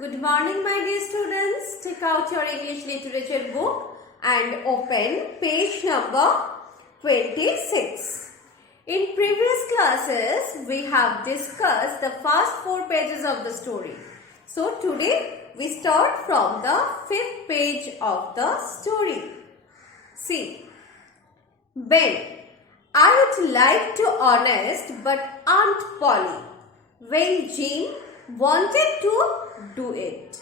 Good morning, my dear students. Take out your English literature book and open page number 26. In previous classes, we have discussed the first 4 pages of the story. So today, we start from the 5th page of the story. See, Ben, I would like to honest but Aunt Polly. When Jean wanted to do it,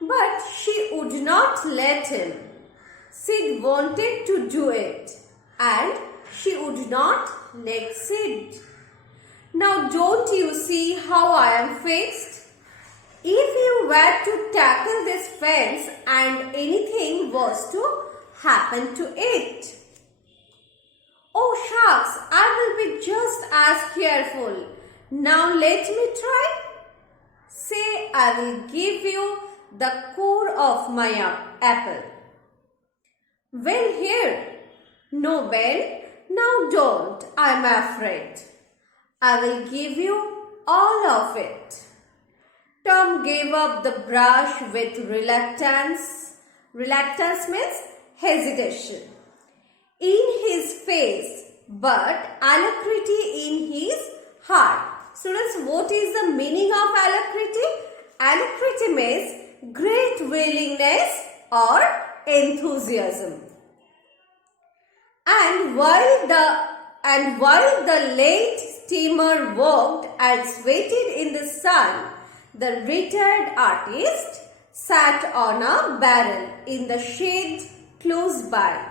but she would not let him. Sid wanted to do it, and she would not let Sid. Now don't you see how I am fixed? If you were to tackle this fence and anything was to happen to it. Oh shucks, I will be just as careful. Now let me try. Say I will give you the core of my apple. Well, here. No, Ben, now don't. I am afraid. I will give you all of it. Tom gave up the brush with reluctance. Reluctance means hesitation in his face, but alacrity in his heart. Students, what is the meaning of alacrity? Alacrity means great willingness or enthusiasm. And while the late steamer worked and sweated in the sun, the retired artist sat on a barrel in the shade close by,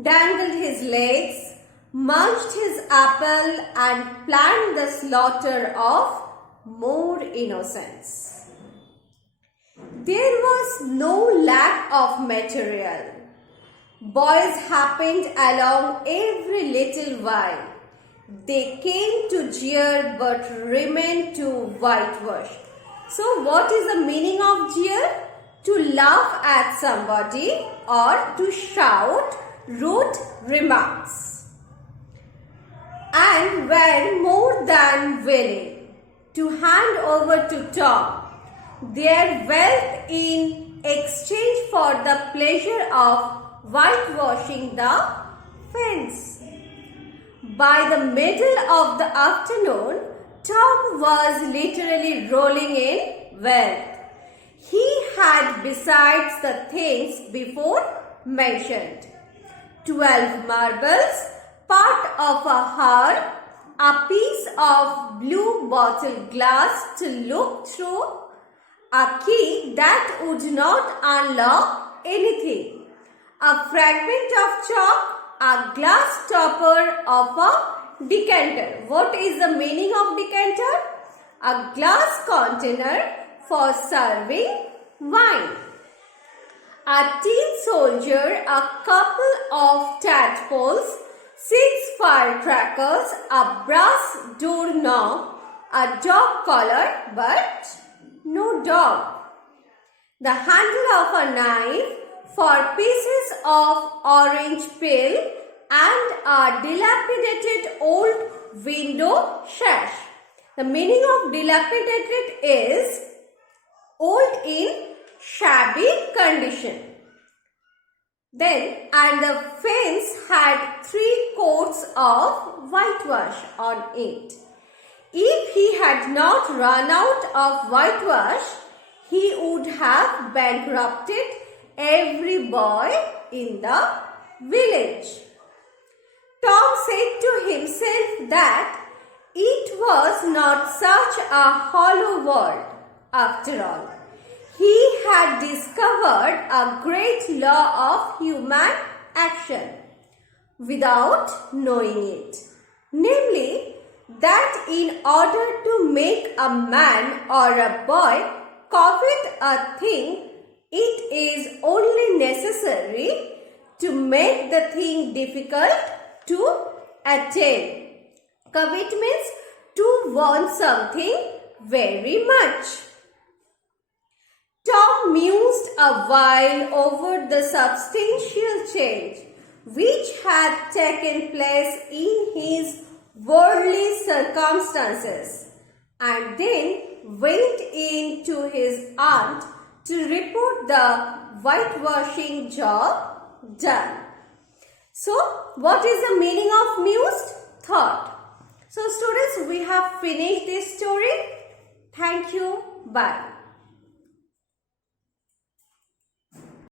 dangled his legs, munched his apple and planned the slaughter of more innocents. There was no lack of material. Boys happened along every little while. They came to jeer but remained to whitewash. So what is the meaning of jeer? To laugh at somebody or to shout rude remarks. And were more than willing to hand over to Tom their wealth in exchange for the pleasure of whitewashing the fence. By the middle of the afternoon, Tom was literally rolling in wealth. He had, besides the things before mentioned, 12 marbles, part of a harp, a piece of blue bottle glass to look through, a key that would not unlock anything, a fragment of chalk, a glass topper of a decanter. What is the meaning of decanter? A glass container for serving wine. A tin soldier, a couple of tadpoles, 6 firecrackers, a brass doorknob, a dog collar, but no dog. The handle of a knife for pieces of orange peel and a dilapidated old window sash. The meaning of dilapidated is old in shabby condition. Then, and the fence had 3 coats of whitewash on it. If he had not run out of whitewash, he would have bankrupted every boy in the village. Tom said to himself that it was not such a hollow world after all. He had discovered a great law of human action without knowing it. Namely, that in order to make a man or a boy covet a thing, it is only necessary to make the thing difficult to attain. Covet means to want something very much. Tom mused a while over the substantial change which had taken place in his worldly circumstances, and then went in to his aunt to report the whitewashing job done. So, what is the meaning of mused? Thought. So, students, we have finished this story. Thank you. Bye.